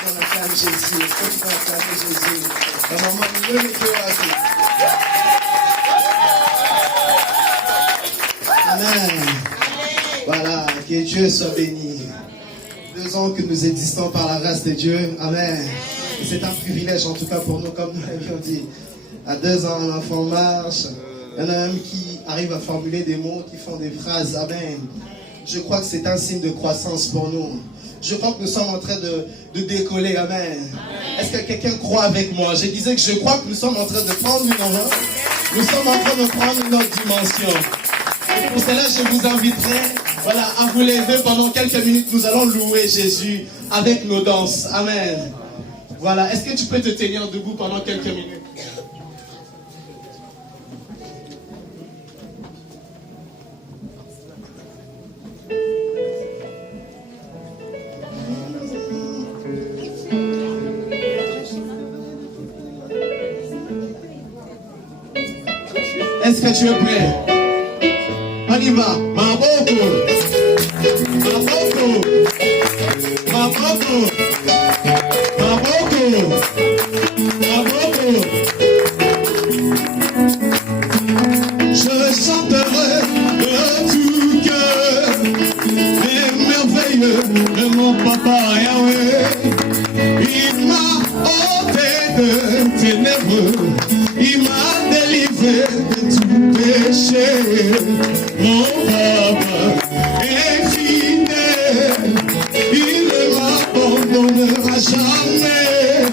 qu'on acclame Jésus? Est-ce que tu peux acclamer Jésus? Un moment, levez le cœur à Dieu. Amen. Voilà, que Dieu soit béni. 2 ans que nous existons par la grâce de Dieu. Amen. Et c'est un privilège en tout cas pour nous, comme nous l'avions dit. À 2 ans, un enfant marche. Il y en a même qui arrivent à formuler des mots, qui font des phrases. Amen. Je crois que c'est un signe de croissance pour nous. Je crois que nous sommes en train de décoller. Amen. Est-ce que quelqu'un croit avec moi? Je disais que je crois que nous sommes en train de prendre une autre. Nous sommes en train de prendre une autre dimension. Et pour cela, je vous inviterai à vous lever pendant quelques minutes. Nous allons louer Jésus avec nos danses. Amen. Voilà. Est-ce que tu peux te tenir debout pendant quelques minutes? Est-ce que tu es prêt? On y va. Maboko. Maboko. Maboko. Maboko. Maboko. Je chanterai de tout cœur les merveilleux de mon papa Yahweh. Il m'a ôté de ténébreux. Il m'a délivré de tout péché. Mon papa est fidèle. Il ne m'abandonnera jamais.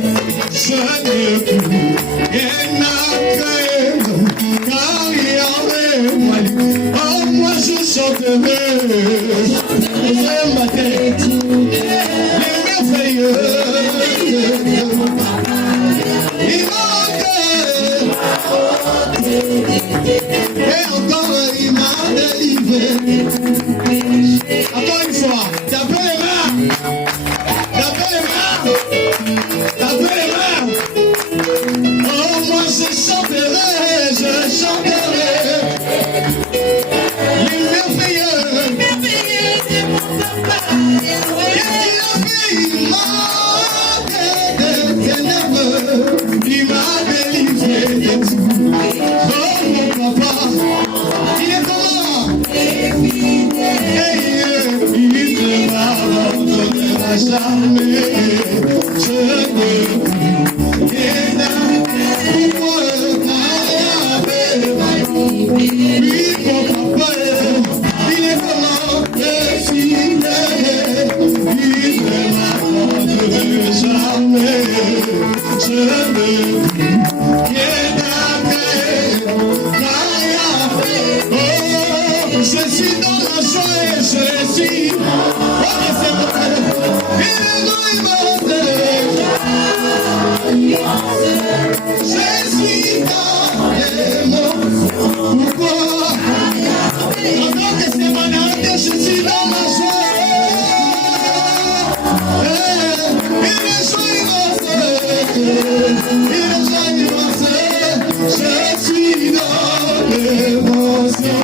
Je n'ai plus rien à craindre, car Yahweh m'a dit. Oh, moi je chanterai. Ce matin, les merveilleux. Et encore il m'a délivré. Encore une fois, tapez les mains. Tapez les mains. Tapez les mains. Oh, moi je chanterai, je chanterai. Les merveilleux. Qu'est-ce qu'il a fait? Il m'a ténébreux. Il m'a délivré de tout. Oh mon papa, il est comment? Il ne m'abandonnera jamais. Je ne peux rien à pour oui, mon papa, il est comment? Fidèle. Il ne m'abandonnera jamais. Je ne peux rien oh, je suis dans la joie et je suis. Oh, c'est bon. Je suis dans l'émotion. Pourquoi? Pendant que c'est mon âme, je suis dans ma joie. Il est joyeux. Je suis dans l'émotion.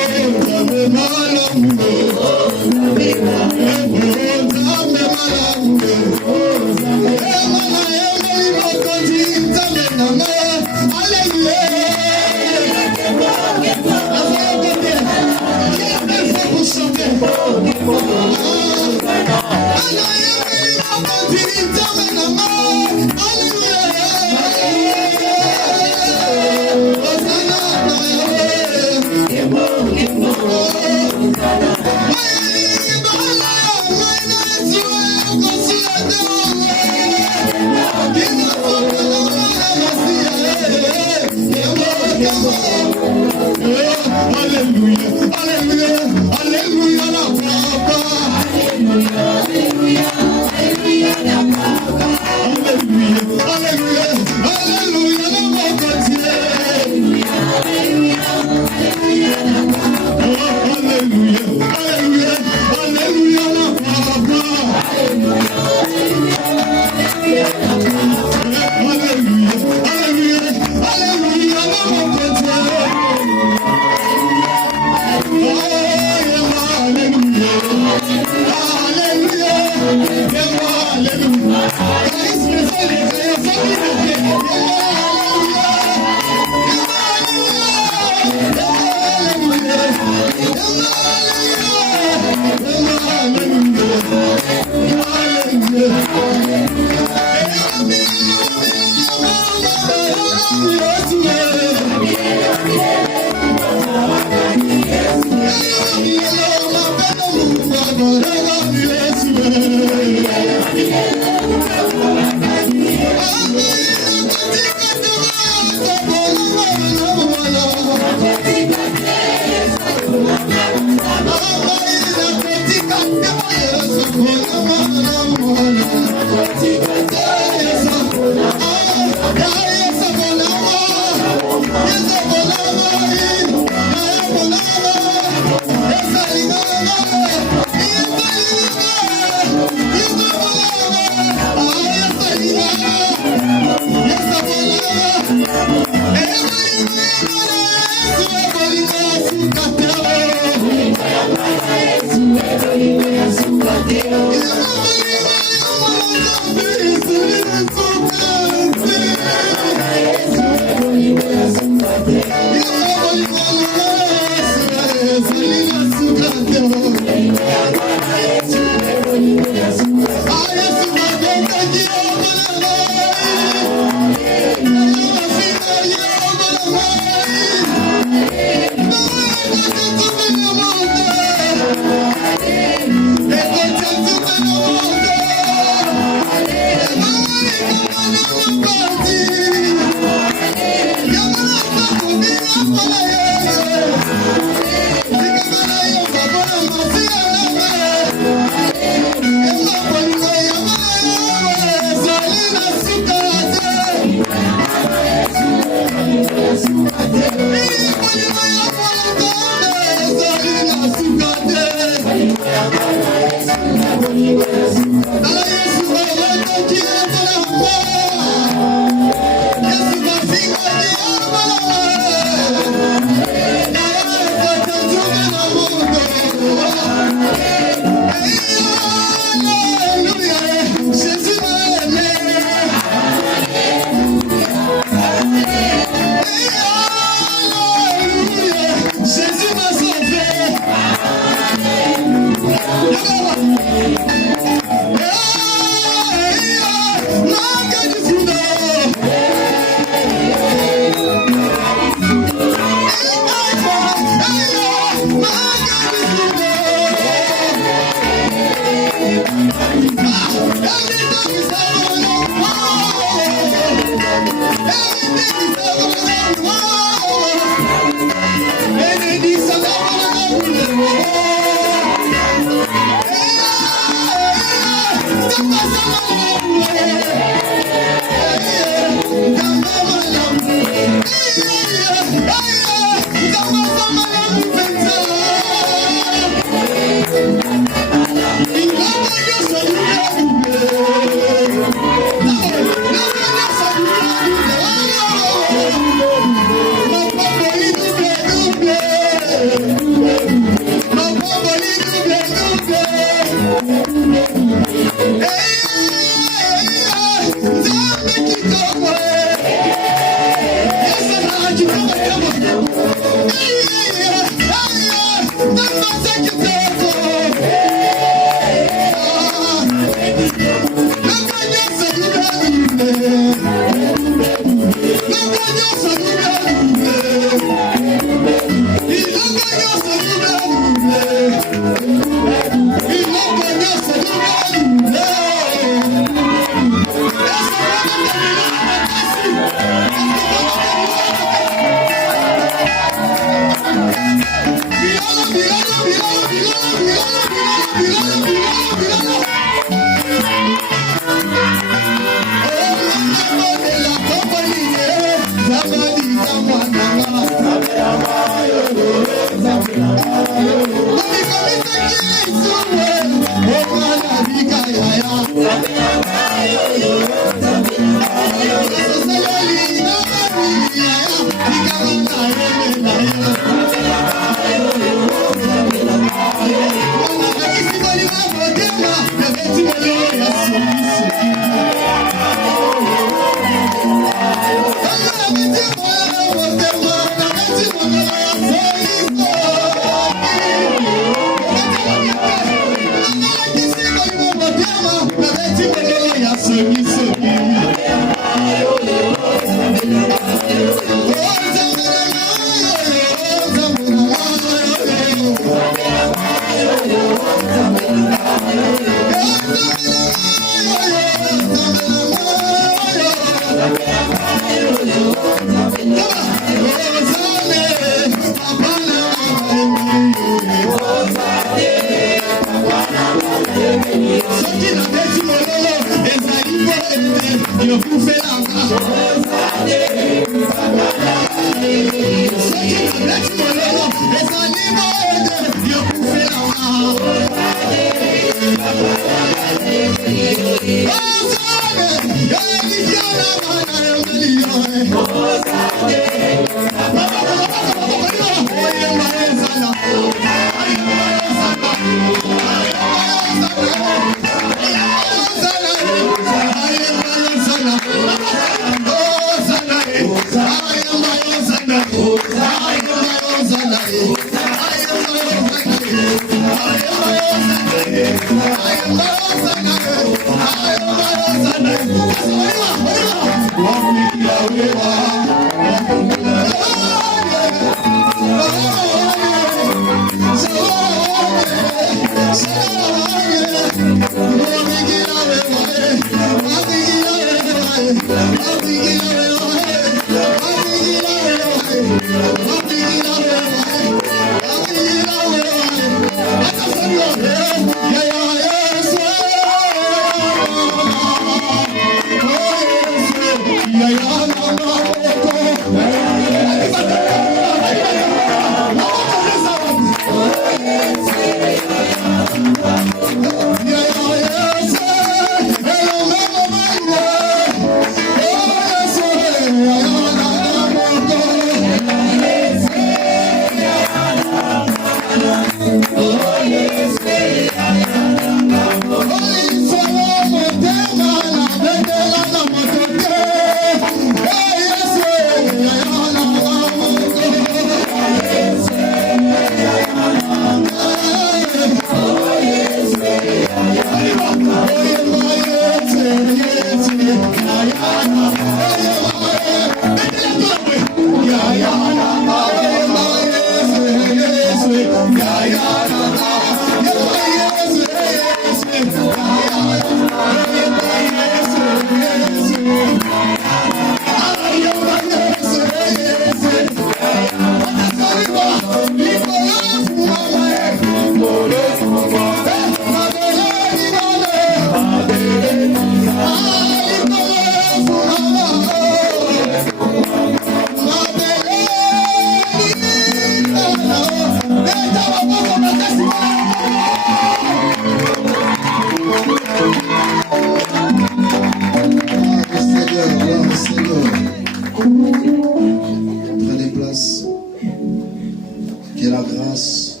grâce,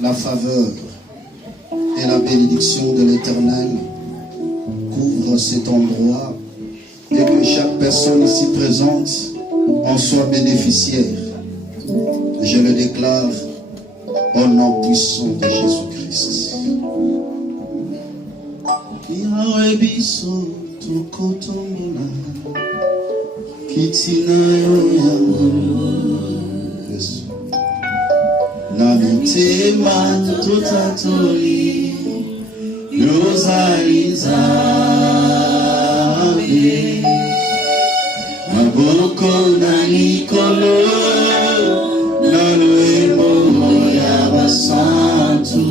la faveur et la bénédiction de l'Éternel couvre cet endroit et que chaque personne ici présente en soit bénéficiaire. Je le déclare au nom puissant de Jésus-Christ. Yahweh biso tokotombola kitina yo yango Yesu na mitema totatoli yozali Nzambe maboko na likolo na lwembo ya basantu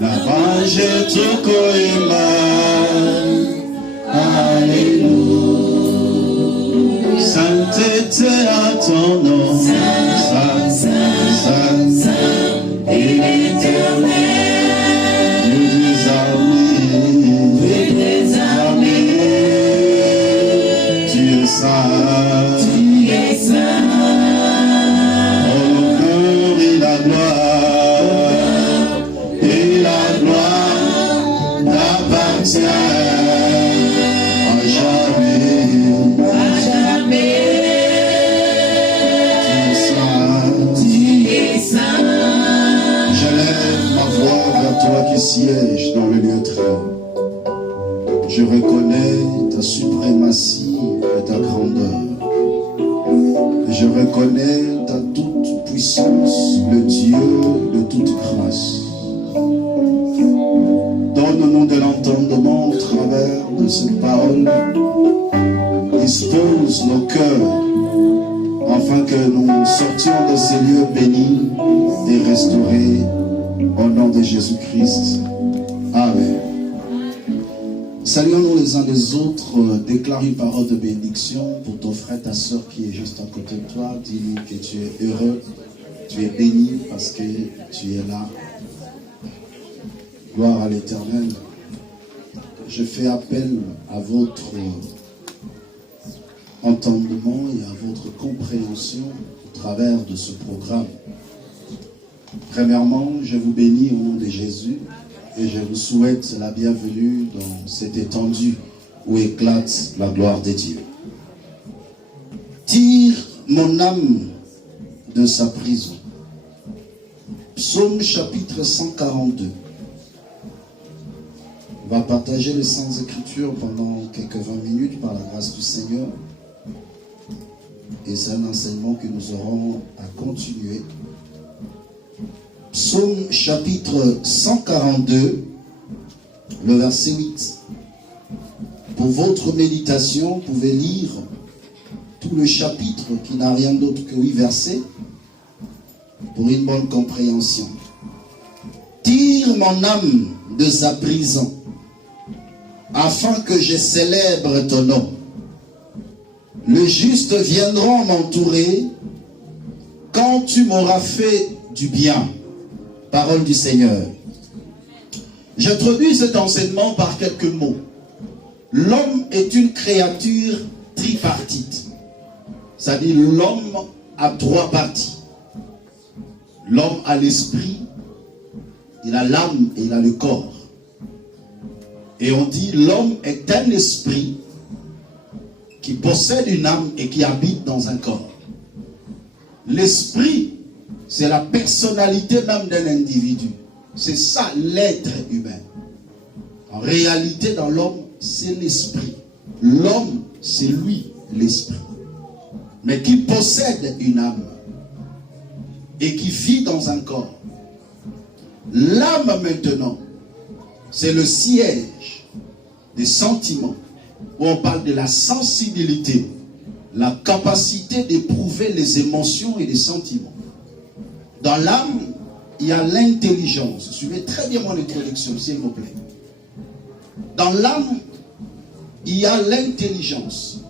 la page tokoema, alléluia. Sainteté à ton nom, Saint, Saint, Saint, Saint, et l'Éternel, Dieu des armées, tu es saint, tu es saint. Oh, l'honneur et la gloire. Siège dans le lieu très haut. Je reconnais ta suprématie et ta grandeur. Je reconnais ta toute puissance, le Dieu de toute grâce. Donne-nous de l'entendement au travers de cette parole. Dispose nos cœurs afin que nous sortions de ces lieux bénis et restaurés. Au nom de Jésus-Christ. Amen. Saluons-nous les uns les autres. Déclare une parole de bénédiction pour ton frère, ta soeur qui est juste à côté de toi. Dis-lui que tu es heureux, tu es béni parce que tu es là. Gloire à l'Éternel. Je fais appel à votre entendement et à votre compréhension au travers de ce programme. Premièrement, je vous bénis au nom de Jésus et je vous souhaite la bienvenue dans cette étendue où éclate la gloire de Dieu. Tire mon âme de sa prison. Psaume chapitre 142. On va partager les Saintes Écritures pendant quelques 20 minutes par la grâce du Seigneur. Et c'est un enseignement que nous aurons à continuer. Psaume chapitre 142, le verset 8. Pour votre méditation, vous pouvez lire tout le chapitre qui n'a rien d'autre que 8 versets pour une bonne compréhension. Tire mon âme de sa prison, afin que je célèbre ton nom. Le juste viendront m'entourer quand tu m'auras fait du bien. Parole du Seigneur. J'introduis cet enseignement par quelques mots. L'homme est une créature tripartite. C'est-à-dire l'homme a 3 parties. L'homme a l'esprit, il a l'âme et il a le corps. Et on dit l'homme est un esprit qui possède une âme et qui habite dans un corps. L'esprit, c'est la personnalité même d'un individu. C'est ça l'être humain. En réalité, dans l'homme, c'est l'esprit. L'homme, c'est lui, l'esprit. Mais qui possède une âme et qui vit dans un corps. L'âme maintenant, c'est le siège des sentiments, où on parle de la sensibilité, la capacité d'éprouver les émotions et les sentiments. Dans l'âme, il y a l'intelligence. Suivez très bien mon introduction, s'il vous plaît. Dans l'âme, il y a l'intelligence,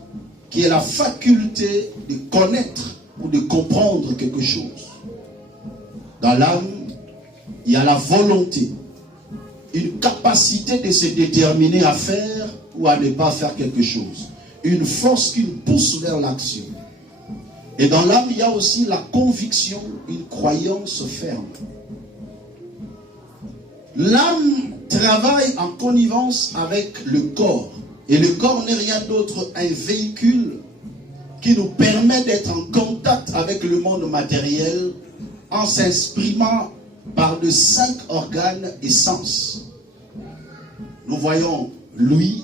qui est la faculté de connaître ou de comprendre quelque chose. Dans l'âme, il y a la volonté, une capacité de se déterminer à faire ou à ne pas faire quelque chose. Une force qui nous pousse vers l'action. Et dans l'âme, il y a aussi la conviction, une croyance ferme. L'âme travaille en connivence avec le corps. Et le corps n'est rien d'autre qu'un véhicule qui nous permet d'être en contact avec le monde matériel en s'exprimant par de 5 organes et sens. Nous voyons l'ouïe,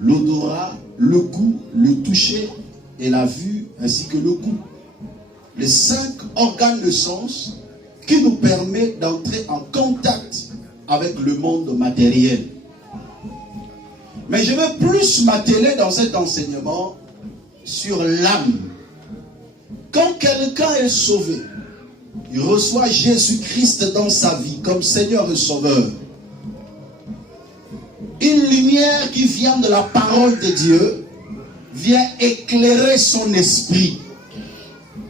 l'odorat, le goût, le toucher et la vue ainsi que le goût. Les 5 organes de sens qui nous permettent d'entrer en contact avec le monde matériel. Mais je veux plus m'atteler dans cet enseignement sur l'âme. Quand quelqu'un est sauvé, il reçoit Jésus-Christ dans sa vie comme Seigneur et Sauveur. Une lumière qui vient de la parole de Dieu vient éclairer son esprit.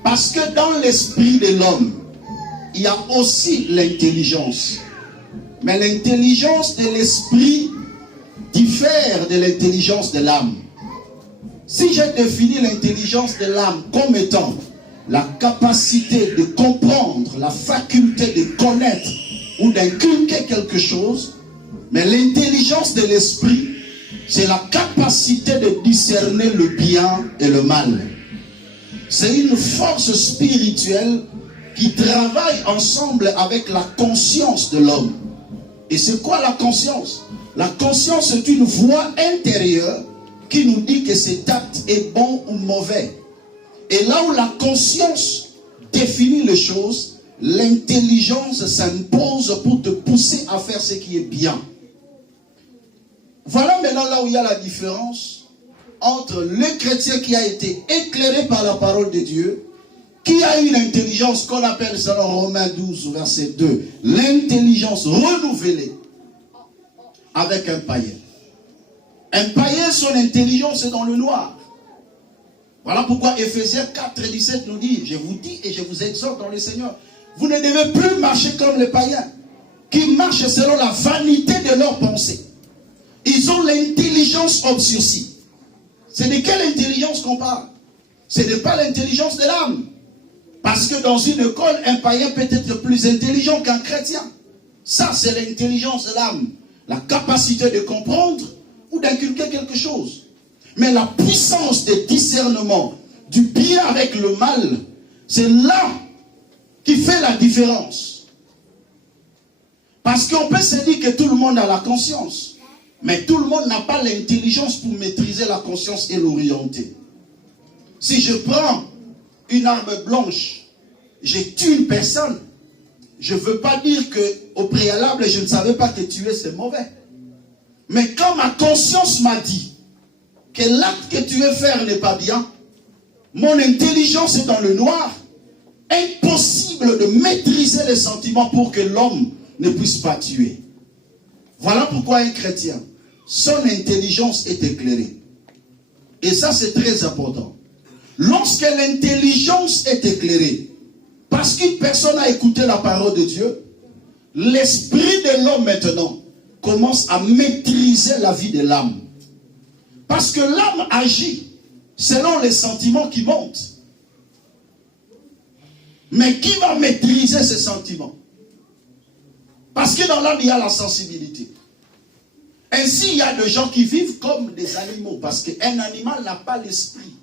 Parce que dans l'esprit de l'homme, il y a aussi l'intelligence. Mais l'intelligence de l'esprit diffère de l'intelligence de l'âme. Si j'ai défini l'intelligence de l'âme comme étant la capacité de comprendre, la faculté de connaître ou d'inculquer quelque chose, mais l'intelligence de l'esprit, c'est la capacité de discerner le bien et le mal. C'est une force spirituelle qui travaille ensemble avec la conscience de l'homme. Et c'est quoi la conscience? La conscience est une voix intérieure qui nous dit que cet acte est bon ou mauvais. Et là où la conscience définit les choses, l'intelligence s'impose pour te pousser à faire ce qui est bien. Voilà maintenant là où il y a la différence entre le chrétien qui a été éclairé par la parole de Dieu, qui a une intelligence qu'on appelle selon Romains 12, verset 2, l'intelligence renouvelée, avec un païen. Un païen, son intelligence est dans le noir. Voilà pourquoi Ephésiens 4, 17 nous dit, je vous dis et je vous exhorte dans le Seigneur, vous ne devez plus marcher comme les païens, qui marchent selon la vanité de leurs pensées. Ils ont l'intelligence obscurcie. C'est de quelle intelligence qu'on parle? Ce n'est pas l'intelligence de l'âme. Parce que dans une école, un païen peut être plus intelligent qu'un chrétien. Ça, c'est l'intelligence de l'âme. La capacité de comprendre ou d'inculquer quelque chose. Mais la puissance de discernement du bien avec le mal, c'est là qui fait la différence. Parce qu'on peut se dire que tout le monde a la conscience. Mais tout le monde n'a pas l'intelligence pour maîtriser la conscience et l'orienter. Si je prends une arme blanche, je tue une personne, je ne veux pas dire qu'au préalable, je ne savais pas que tuer c'est mauvais. Mais quand ma conscience m'a dit que l'acte que tu veux faire n'est pas bien, mon intelligence est dans le noir, impossible de maîtriser les sentiments pour que l'homme ne puisse pas tuer. Voilà pourquoi un chrétien, son intelligence est éclairée. Et ça, c'est très important. Lorsque l'intelligence est éclairée, parce qu'une personne a écouté la parole de Dieu, l'esprit de l'homme maintenant commence à maîtriser la vie de l'âme. Parce que l'âme agit selon les sentiments qui montent. Mais qui va maîtriser ces sentiments? Parce que dans l'âme, il y a la sensibilité. Ainsi, il y a des gens qui vivent comme des animaux. Parce qu'un animal n'a pas l'esprit.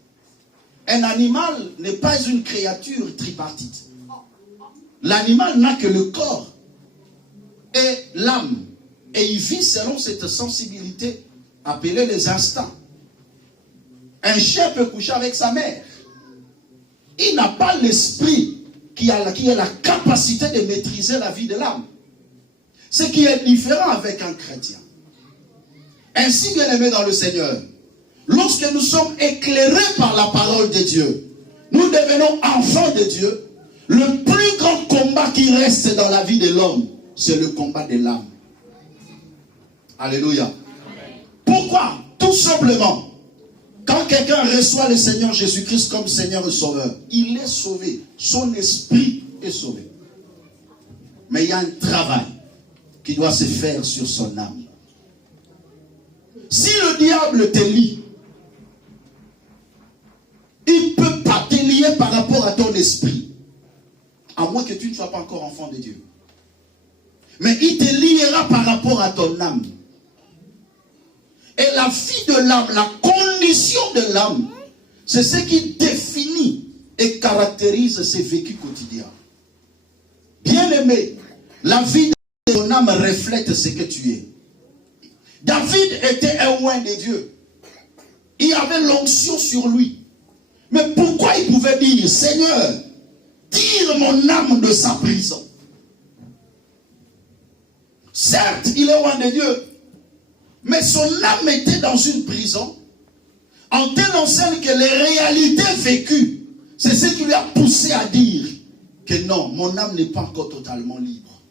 Un animal n'est pas une créature tripartite. L'animal n'a que le corps et l'âme. Et il vit selon cette sensibilité appelée les instincts. Un chien peut coucher avec sa mère. Il n'a pas l'esprit qui a la capacité de maîtriser la vie de l'âme. Ce qui est différent avec un chrétien. Ainsi, bien aimé dans le Seigneur, lorsque nous sommes éclairés par la parole de Dieu, nous devenons enfants de Dieu. Le plus grand combat qui reste dans la vie de l'homme, c'est le combat de l'âme. Alléluia. Pourquoi? Tout simplement, quand quelqu'un reçoit le Seigneur Jésus-Christ comme Seigneur et Sauveur, il est sauvé. Son esprit est sauvé. Mais il y a un travail qui doit se faire sur son âme. Si le diable te lie, il ne peut pas te lier par rapport l'esprit, à moins que tu ne sois pas encore enfant de Dieu. Mais il te liera par rapport à ton âme. Et la vie de l'âme, la condition de l'âme, c'est ce qui définit et caractérise ses vécus quotidiens. Bien-aimé, la vie de ton âme reflète ce que tu es. David était un oint de Dieu. Il avait l'onction sur lui. Mais pourquoi il pouvait dire, Seigneur, tire mon âme de sa prison? Certes, il est oint de Dieu, mais son âme était dans une prison, en telle enseigne que les réalités vécues, c'est ce qui lui a poussé à dire que non, mon âme n'est pas encore totalement libre.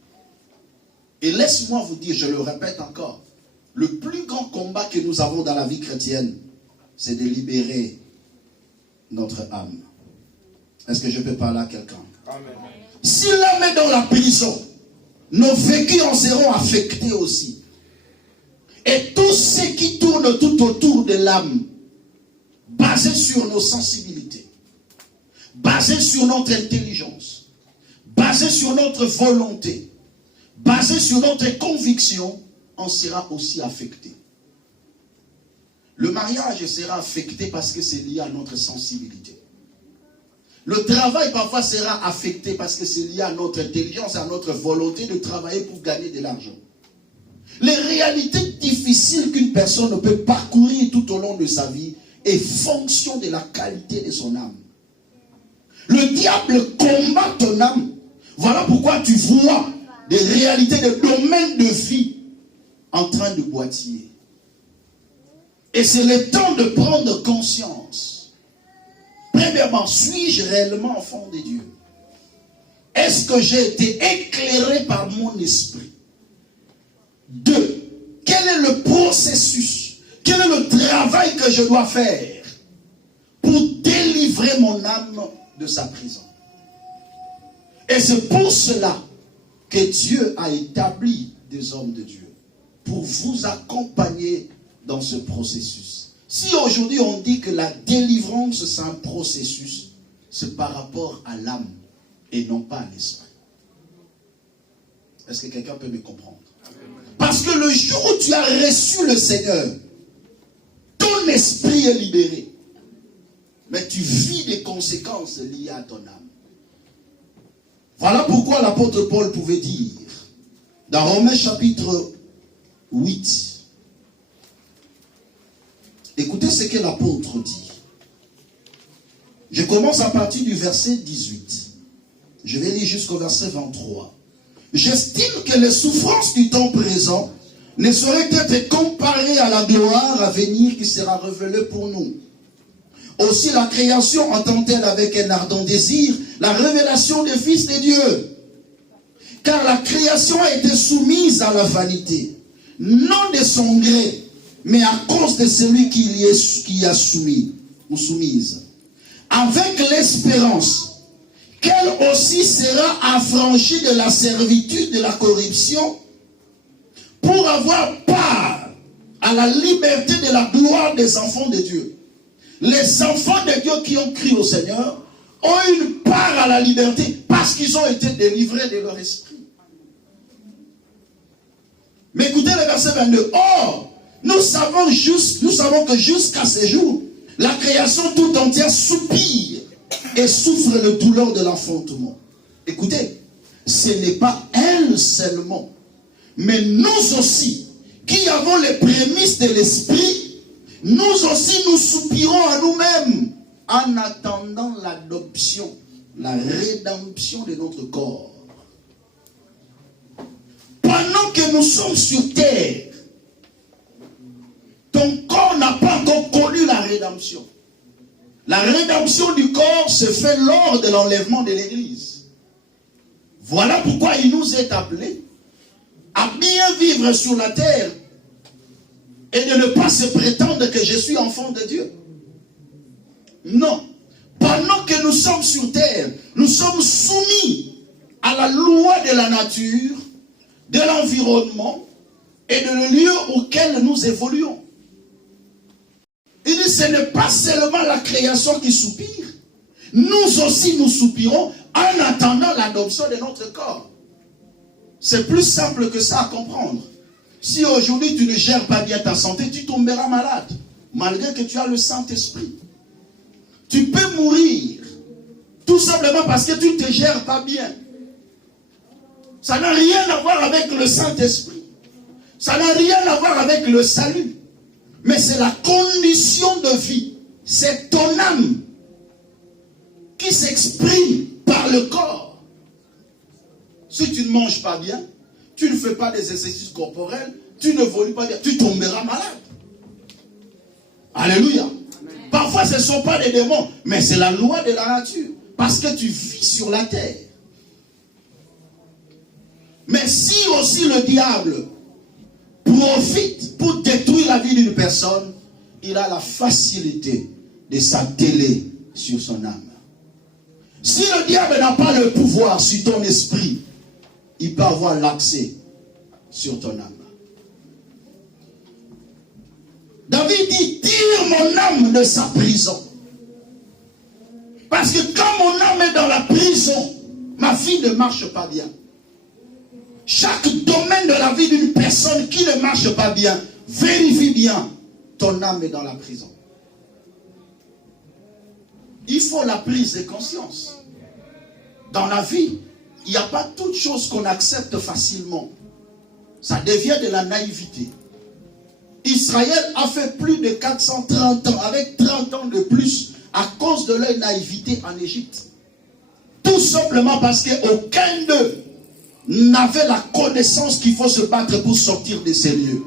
Et laisse-moi vous dire, je le répète encore, le plus grand combat que nous avons dans la vie chrétienne, c'est de libérer notre âme. Est-ce que je peux parler à quelqu'un? Si l'âme est dans la prison, nos vécus en seront affectés aussi. Et tout ce qui tourne tout autour de l'âme, basé sur nos sensibilités, basé sur notre intelligence, basé sur notre volonté, basé sur notre conviction, on sera aussi affecté. Le mariage sera affecté parce que c'est lié à notre sensibilité. Le travail parfois sera affecté parce que c'est lié à notre intelligence, à notre volonté de travailler pour gagner de l'argent. Les réalités difficiles qu'une personne peut parcourir tout au long de sa vie est fonction de la qualité de son âme. Le diable combat ton âme. Voilà pourquoi tu vois des réalités, des domaines de vie en train de boitiller. Et c'est le temps de prendre conscience. Premièrement, suis-je réellement enfant de Dieu? Est-ce que j'ai été éclairé par mon esprit? 2. Quel est le processus? Quel est le travail que je dois faire pour délivrer mon âme de sa prison? Et c'est pour cela que Dieu a établi des hommes de Dieu, pour vous accompagner dans ce processus. Si aujourd'hui on dit que la délivrance c'est un processus, c'est par rapport à l'âme et non pas à l'esprit. Est-ce que quelqu'un peut me comprendre? Parce que le jour où tu as reçu le Seigneur, ton esprit est libéré. Mais tu vis des conséquences liées à ton âme. Voilà pourquoi l'apôtre Paul pouvait dire, dans Romains chapitre 8, écoutez ce que l'apôtre dit. Je commence à partir du verset 18. Je vais lire jusqu'au verset 23. J'estime que les souffrances du temps présent ne sauraient être comparées à la gloire à venir qui sera révélée pour nous. Aussi la création entend-elle avec un ardent désir la révélation des fils de Dieu. Car la création a été soumise à la vanité, non de son gré, mais à cause de celui qui y a soumis ou soumise. Avec l'espérance qu'elle aussi sera affranchie de la servitude de la corruption pour avoir part à la liberté de la gloire des enfants de Dieu. Les enfants de Dieu qui ont crié au Seigneur ont une part à la liberté parce qu'ils ont été délivrés de leur esprit. Mais écoutez le verset 22. Or, nous savons que jusqu'à ce jour, la création tout entière soupire et souffre la douleur de l'enfantement. Écoutez, ce n'est pas elle seulement, mais nous aussi, qui avons les prémices de l'esprit, nous aussi nous soupirons à nous-mêmes en attendant l'adoption, la rédemption de notre corps. Pendant que nous sommes sur terre, ton corps n'a pas encore connu la rédemption. La rédemption du corps se fait lors de l'enlèvement de l'Église. Voilà pourquoi il nous est appelé à bien vivre sur la terre et de ne pas se prétendre que je suis enfant de Dieu. Non. Pendant que nous sommes sur terre, nous sommes soumis à la loi de la nature, de l'environnement et de lieu auquel nous évoluons. Il dit, ce n'est pas seulement la création qui soupire, nous aussi nous soupirons en attendant l'adoption de notre corps. C'est plus simple que ça à comprendre. Si aujourd'hui tu ne gères pas bien ta santé, tu tomberas malade, malgré que tu as le Saint-Esprit. Tu peux mourir, tout simplement parce que tu ne te gères pas bien. Ça n'a rien à voir avec le Saint-Esprit. Ça n'a rien à voir avec le salut. Mais c'est la condition de vie. C'est ton âme qui s'exprime par le corps. Si tu ne manges pas bien, tu ne fais pas des exercices corporels, tu ne voles pas bien, tu tomberas malade. Alléluia. Parfois ce ne sont pas des démons, mais c'est la loi de la nature. Parce que tu vis sur la terre. Mais si aussi le diable profite pour détruire la vie d'une personne, il a la facilité de s'atteler sur son âme. Si le diable n'a pas le pouvoir sur ton esprit, il peut avoir l'accès sur ton âme. David dit, tire mon âme de sa prison. Parce que quand mon âme est dans la prison, ma vie ne marche pas bien. Chaque domaine de la vie d'une personne qui ne marche pas bien, vérifie bien, ton âme est dans la prison. Il faut la prise de conscience. Dans la vie, il n'y a pas toute chose qu'on accepte facilement. Ça devient de la naïveté. Israël a fait plus de 430 ans, avec 30 ans de plus, à cause de leur naïveté en Égypte. Tout simplement parce qu'aucun d'eux n'avait la connaissance qu'il faut se battre pour sortir de ces lieux.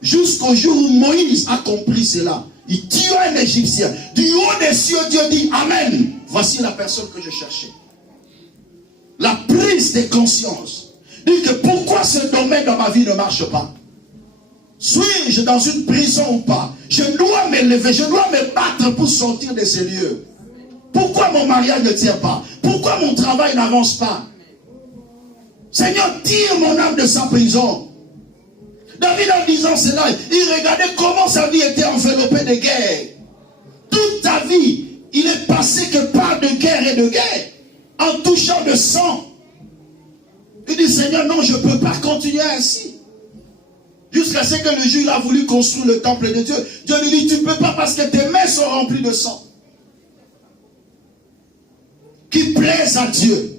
Jusqu'au jour où Moïse a compris cela. Il tue un Égyptien. Du haut des cieux, Dieu dit Amen. Voici la personne que je cherchais. La prise de conscience. Dit que pourquoi ce domaine dans ma vie ne marche pas? Suis-je dans une prison ou pas? Je dois me lever, je dois me battre pour sortir de ces lieux. Pourquoi mon mariage ne tient pas? Pourquoi mon travail n'avance pas? Seigneur, tire mon âme de sa prison. David, en disant cela, il regardait comment sa vie était enveloppée de guerre. Toute ta vie, il est passé que par de guerre et de guerre, en touchant de sang. Il dit, Seigneur, non, je ne peux pas continuer ainsi. Jusqu'à ce que le jour il a voulu construire le temple de Dieu. Dieu lui dit, tu ne peux pas parce que tes mains sont remplies de sang. Qui plaise à Dieu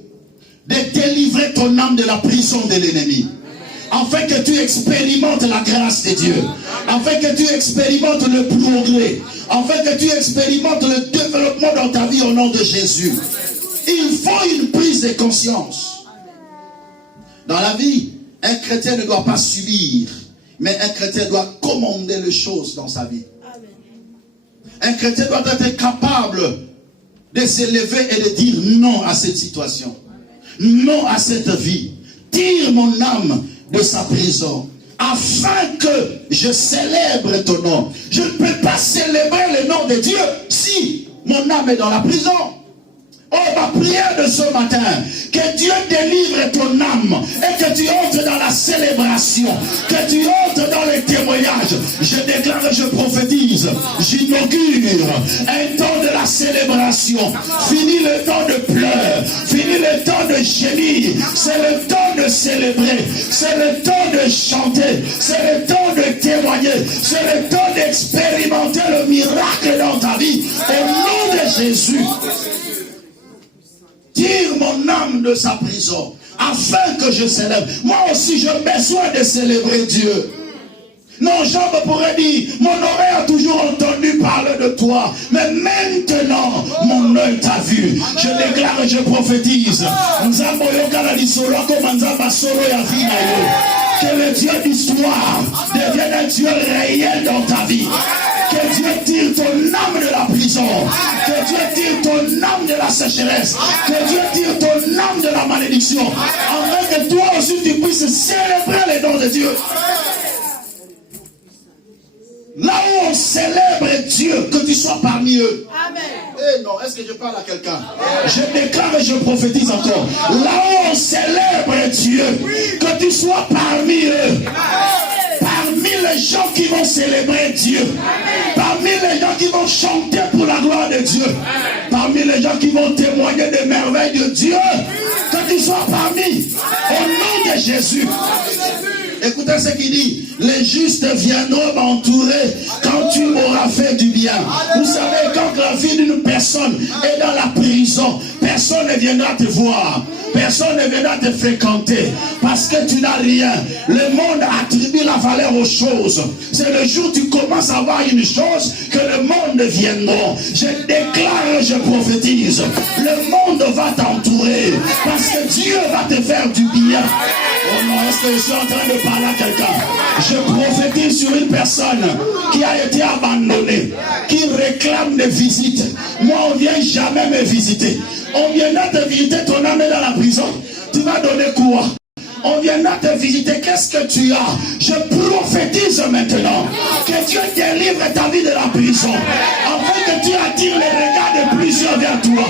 de délivrer ton âme de la prison de l'ennemi. Afin que tu expérimentes la grâce de Dieu. Afin que tu expérimentes le progrès. Afin que tu expérimentes le développement dans ta vie au nom de Jésus. Il faut une prise de conscience. Dans la vie, un chrétien ne doit pas subir, mais un chrétien doit commander les choses dans sa vie. Un chrétien doit être capable de s'élever et de dire non à cette situation. Non à cette vie. Tire mon âme de sa prison, afin que je célèbre ton nom. Je ne peux pas célébrer le nom de Dieu si mon âme est dans la prison. Oh, ma prière de ce matin, que Dieu délivre ton âme et que tu entres dans la célébration, que tu entres dans les témoignages. Je déclare et je prophétise, j'inaugure un temps de la célébration. Fini le temps de pleurs, fini le temps de gémir. C'est le temps de célébrer, c'est le temps de chanter, c'est le temps de témoigner, c'est le temps d'expérimenter le miracle dans ta vie. Au nom de Jésus. Tire mon âme de sa prison, afin que je célèbre. Moi aussi, j'ai besoin de célébrer Dieu. Non, Job pourrait dire, mon oreille a toujours entendu parler de toi, mais maintenant, mon œil t'a vu. Je déclare et je prophétise. Que le Dieu d'histoire devienne un Dieu réel dans ta vie. Que Dieu tire ton âme de la prison. Que Dieu tire ton âme de la sécheresse. Que Dieu tire ton âme de la malédiction. Afin que toi aussi tu puisses célébrer les dons de Dieu. Là où on célèbre Dieu, que tu sois parmi eux. Amen. Eh non, est-ce que je parle à quelqu'un? Je déclare et je prophétise encore. Là où on célèbre Dieu, que tu sois parmi eux. Parmi les gens qui vont célébrer Dieu. Parmi les gens qui vont chanter pour la gloire de Dieu. parmi les gens qui vont témoigner des merveilles de Dieu, que tu sois parmi, au nom de Jésus. Écoutez ce qu'il dit. Les justes viendront m'entourer quand tu m'auras fait du bien. Vous savez, quand la vie d'une personne est dans la prison, personne ne viendra te voir. Personne ne viendra te fréquenter parce que tu n'as rien. Le monde attribue la valeur aux choses. C'est le jour où tu commences à voir une chose que le monde viendra. Je déclare, je prophétise. Le monde va t'entourer parce que Dieu va te faire du bien. Oh non, est-ce que je suis en train de parler à quelqu'un? Je prophétise sur une personne qui a été abandonnée, qui réclame des visites. Moi, on ne vient jamais me visiter. On viendra te visiter, ton âme est dans la prison. Tu vas donner quoi? On viendra te visiter, qu'est-ce que tu as? Je prophétise maintenant que Dieu délivre ta vie de la prison, afin que tu attires les regards de plusieurs vers toi.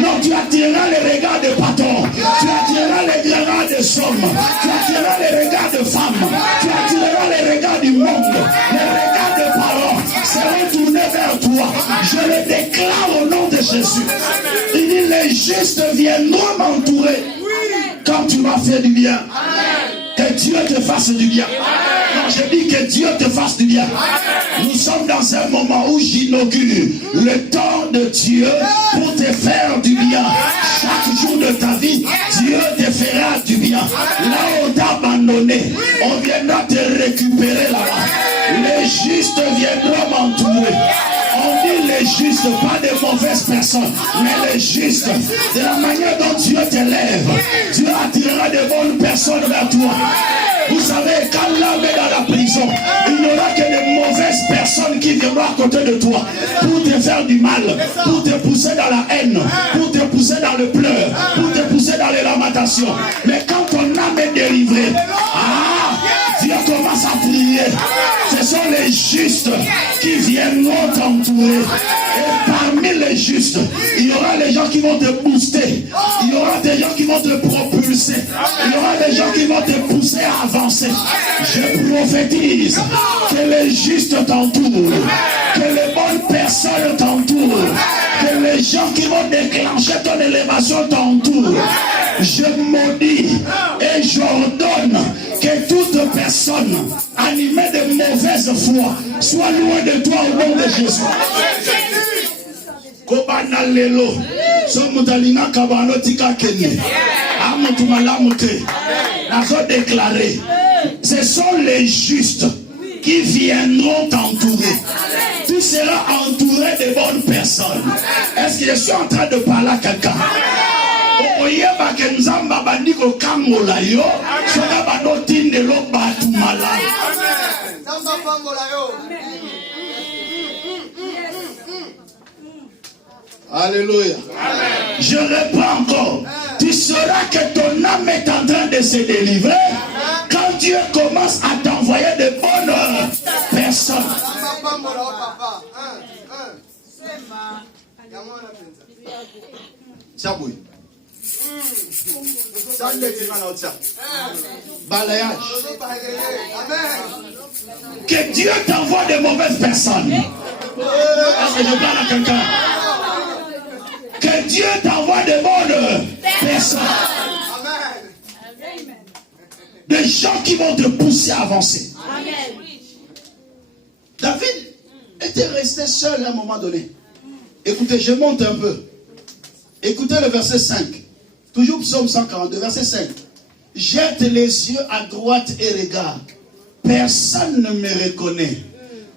Non, tu attireras les regards de patrons, tu attireras les regards des hommes, tu attireras les regards de femmes, tu attireras les regards du monde, les regards de parents seront tournés vers toi. Je le déclare au nom de Jésus. Il dit, les justes viendront m'entourer quand tu m'as fait du bien. Que Dieu te fasse du bien. Non, je dis que Dieu te fasse du bien. Nous sommes dans un moment où j'inaugure le temps de Dieu pour te faire du bien. Chaque jour de ta vie, Dieu te fera du bien. Là où on t'a abandonné, on viendra te récupérer là-bas. Les justes viendront m'entourer. On dit les justes, pas de mauvaises personnes, mais les justes. De la manière dont Dieu t'élève, Dieu attirera de bonnes personnes vers toi. Vous savez, quand l'âme est dans la prison, il n'y aura que de mauvaises personnes qui viendront à côté de toi pour te faire du mal, pour te pousser dans la haine, pour te pousser dans le pleur, pour te pousser dans les lamentations. Mais quand ton âme est délivrée, Dieu commence à prier. Ce sont les justes qui viendront t'entourer. Et parmi les justes, il y aura les gens qui vont te booster. Il y aura des gens qui vont te propulser. Il y aura des gens qui vont te pousser à avancer. Je prophétise que les justes t'entourent, que les bonnes personnes t'entourent, que les gens qui vont déclencher ton élévation t'entourent. Je maudis et j'ordonne que toute personne animée de mauvaise foi soit loin de toi au nom de Jésus. Kobana lelo so mutalinga kabano tika kene amutu malamute nazo déclarer ce sont les justes qui viendront t'entourer. Tu seras entouré de bonnes personnes. Est-ce que je suis en train de parler à quelqu'un? Oyeba ke nzamba bandiko kangola yo soka banotinde lo batu malade. Nzamba kangola yo. Alléluia. Je reprends encore. Tu sauras que ton âme est en train de se délivrer quand Dieu commence à t'envoyer de bonnes personnes. Balayage. Que Dieu t'envoie de mauvaises personnes. Est-ce que je parle à quelqu'un? Que Dieu t'envoie de bonnes personnes. Des gens qui vont te pousser à avancer. David était resté seul à un moment donné. Écoutez, je monte un peu. Écoutez le verset 5. Toujours psaume 142, verset 5. Jette les yeux à droite et regarde. Personne ne me reconnaît.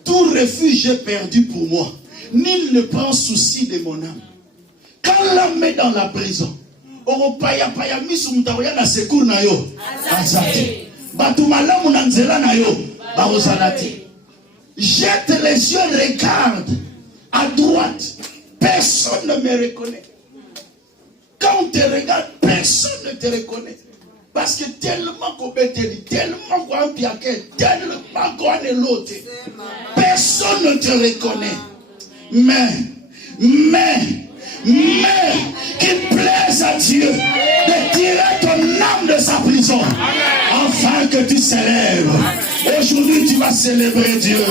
Tout refuge est perdu pour moi. Nul ne prend souci de mon âme. Quand l'homme est dans la prison, jette les yeux, regarde à droite. Personne ne me reconnaît. Quand on te regarde, personne ne te reconnaît. Parce que tellement qu'on est tellement qu'on est piaqué, tellement qu'on est l'autre. Personne ne te reconnaît. Mais, qu'il plaise à Dieu de tirer ton âme de sa prison, afin que tu célèbres. Aujourd'hui, tu vas célébrer Dieu.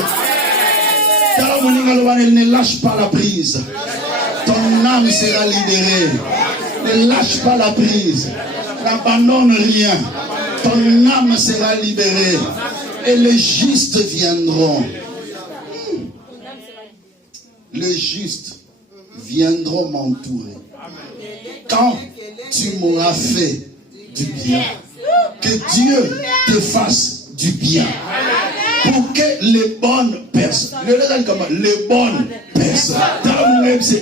Ne lâche pas la prise. Ton âme sera libérée. Ne lâche pas la prise. N'abandonne rien. Ton âme sera libérée. Et les justes viendront. Les justes viendront m'entourer. Quand tu m'auras fait du bien, que Dieu te fasse du bien. Pour que les bonnes personnes, les bonnes personnes,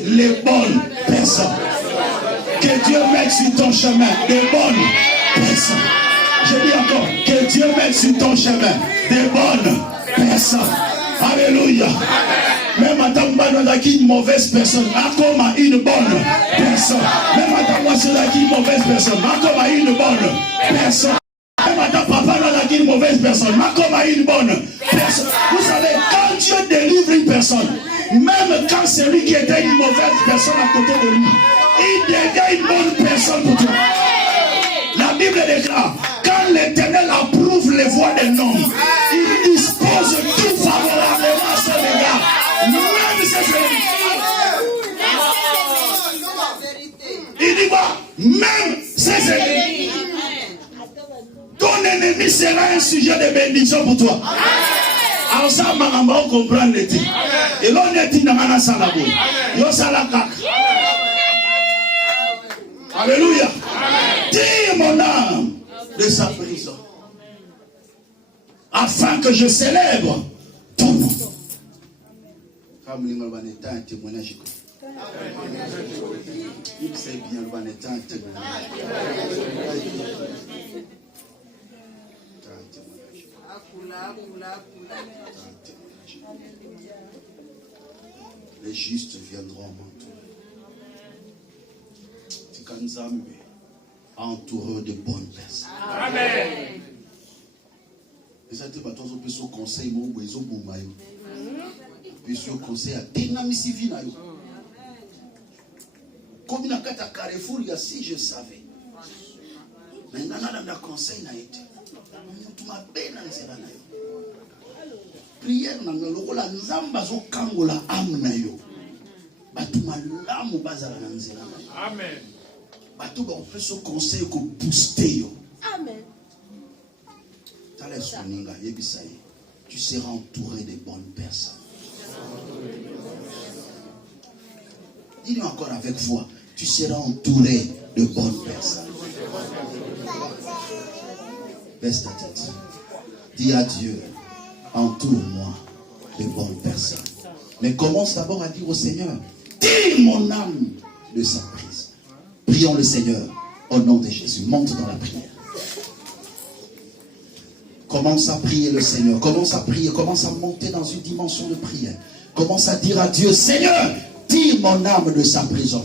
les bonnes personnes, que Dieu mette sur ton chemin des bonnes personnes. Je dis encore, que Dieu mette sur ton chemin des bonnes personnes. Alléluia. Même à ta qui une mauvaise personne, comme une bonne personne. Même à ta voix qui une mauvaise personne, comme une bonne personne. Même à ta papa qui une mauvaise personne, comme une bonne personne. Vous savez, quand Dieu délivre une personne, même quand c'est lui qui était une mauvaise personne à côté de lui, il devient une bonne personne pour toi. La Bible déclare, quand l'Éternel approuve les voies d'un homme, il dispose tout favorablement à son égard. Même si c'est il dit quoi? Même ses ennemis. Ton ennemi sera un sujet de bénédiction pour toi. Alors ça, on va comprendre le titre. Et l'on est dit dans la salle. Alléluia. Tire mon âme de sa prison, afin que je célèbre ton nom. Il sait bien le les justes viendront m'entourer. Entouré de bonnes personnes. Amen. Et ça te battre au conseil, mon boiseau, mon maillot. Puis au conseil à dynamiser vie. Comme il y a un carrefour, il y a si je savais. Maintenant, dans le conseil, n'a été. Tu m'as bien dans prière, dans le rôle, nous avons kangola âme na yo. Batuma l'amour bazala nanzela. Amen. Batou ba fait ce conseil ko booster yo. Amen. Tu seras entouré de bonnes personnes. Dis-le encore avec foi. Tu seras entouré de bonnes personnes. Baisse ta tête. Dis à Dieu, entoure-moi de bonnes personnes. Mais commence d'abord à dire au Seigneur, tire mon âme de sa prise. Prions le Seigneur au nom de Jésus. Monte dans la prière. Commence à prier le Seigneur. Commence à prier. Commence à monter dans une dimension de prière. Commence à dire à Dieu, Seigneur, tire mon âme de sa prison.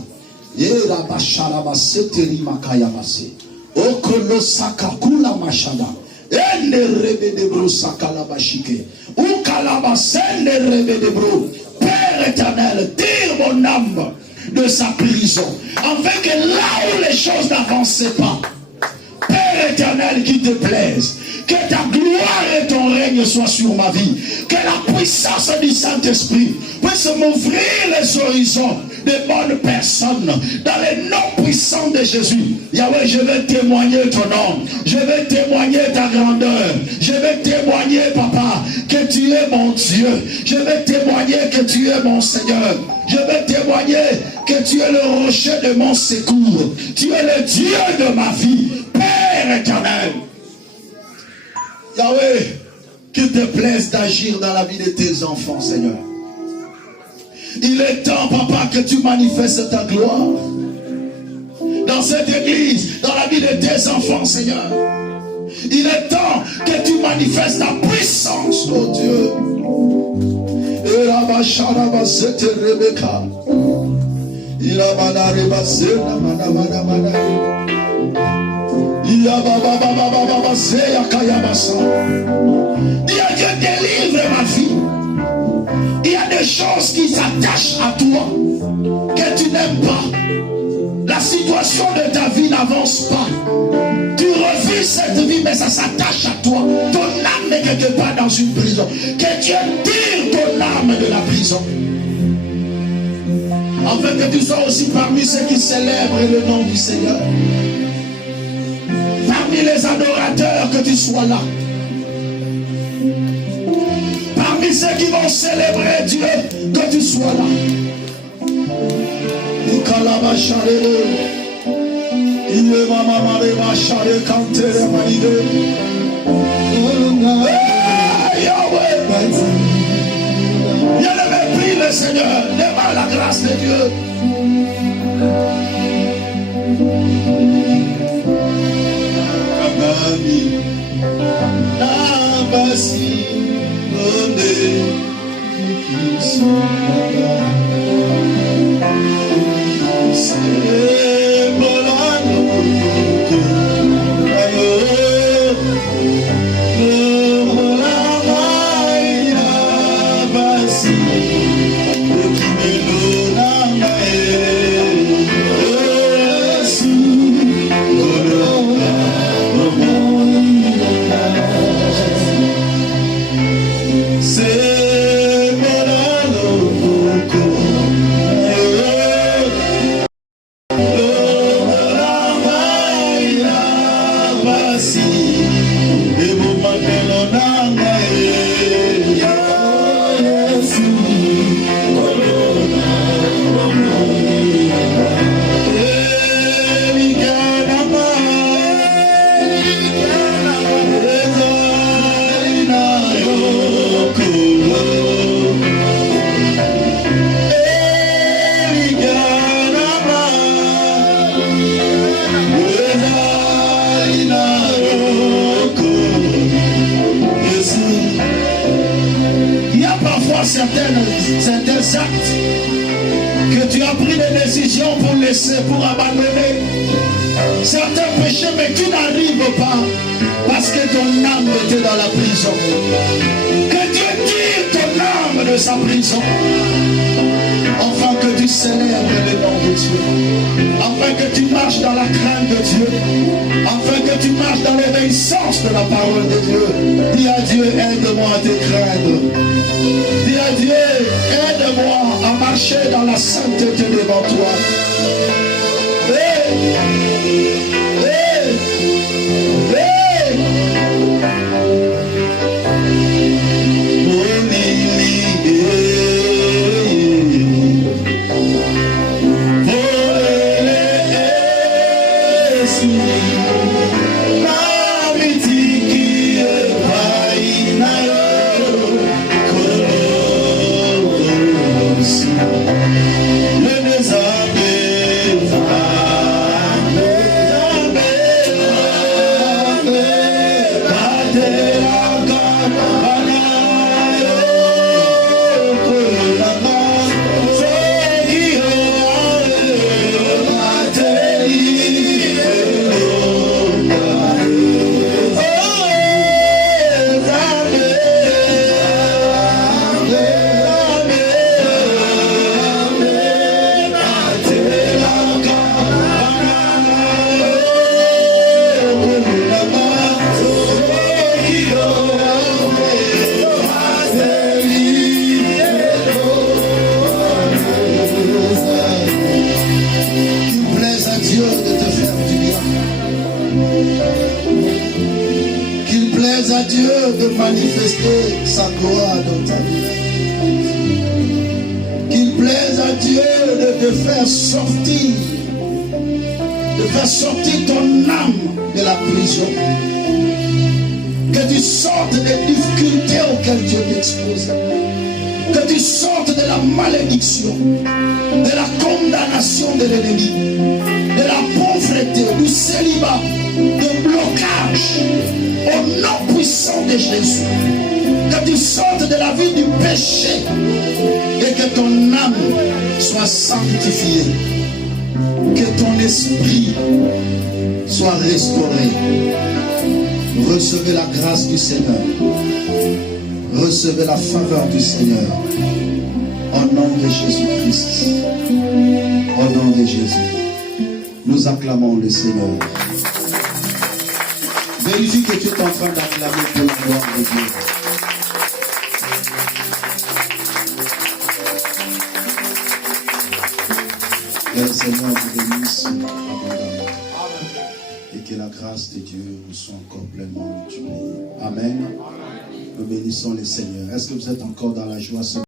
Père éternel, tire mon âme de sa prison, afin que là où les choses n'avançaient pas, Père éternel, qu'il te plaise, que ta gloire et ton règne soient sur ma vie, que la puissance du Saint-Esprit puisse m'ouvrir les horizons de bonnes personnes, dans les noms puissants de Jésus. Yahweh, je vais témoigner ton nom, je vais témoigner ta grandeur, je vais témoigner, papa, que tu es mon Dieu, je vais témoigner que tu es mon Seigneur, je vais témoigner que tu es le rocher de mon secours, tu es le Dieu de ma vie, Père éternel. Yahweh, qu'il te plaise d'agir dans la vie de tes enfants, Seigneur. Il est temps, papa, que tu manifestes ta gloire dans cette église, dans la vie de tes enfants, Seigneur. Il est temps que tu manifestes ta puissance, oh Dieu. Dis à Dieu, délivre ma vie. Il y a des choses qui s'attachent à toi que tu n'aimes pas. La situation de ta vie n'avance pas. Tu refuses cette vie, mais ça s'attache à toi. Ton âme est quelque part dans une prison. Que Dieu tire ton âme de la prison. Afin que tu sois aussi parmi ceux qui célèbrent le nom du Seigneur. Parmi les adorateurs, que tu sois là. Parmi ceux qui vont célébrer Dieu, que tu sois là. Bien-aimé, prie le Seigneur, demande la grâce de Dieu. Certains actes que tu as pris des décisions pour laisser, pour abandonner. Certains péchés, mais tu n'arrives pas parce que ton âme était dans la prison. Que Dieu tire ton âme de sa prison. Afin que tu célèbres le nom de Dieu. Afin que tu marches dans la crainte de Dieu. Afin que tu marches dans l'obéissance de la parole de Dieu. Dis à Dieu, aide-moi à te craindre. Dis à Dieu, aide-moi à marcher dans la sainteté devant toi. Manifester sa gloire dans ta vie. Qu'il plaise à Dieu de te faire sortir, ton âme de la prison. Que tu sortes des difficultés auxquelles Dieu t'expose. Que tu sortes de la malédiction, de la condamnation de l'ennemi, de la pauvreté, du célibat, du blocage. Au nom puissant de Jésus, que tu sortes de la vie du péché et que ton âme soit sanctifiée, que ton esprit soit restauré. Recevez la grâce du Seigneur, recevez la faveur du Seigneur, au nom de Jésus-Christ, au nom de Jésus. Nous acclamons le Seigneur. Vérifie que tu es en train d'acclamer pour la gloire de Dieu. Que le Seigneur vous bénisse abondamment. Et que la grâce de Dieu nous soit encore pleinement multipliée. Amen. Nous bénissons le Seigneur. Est-ce que vous êtes encore dans la joie ce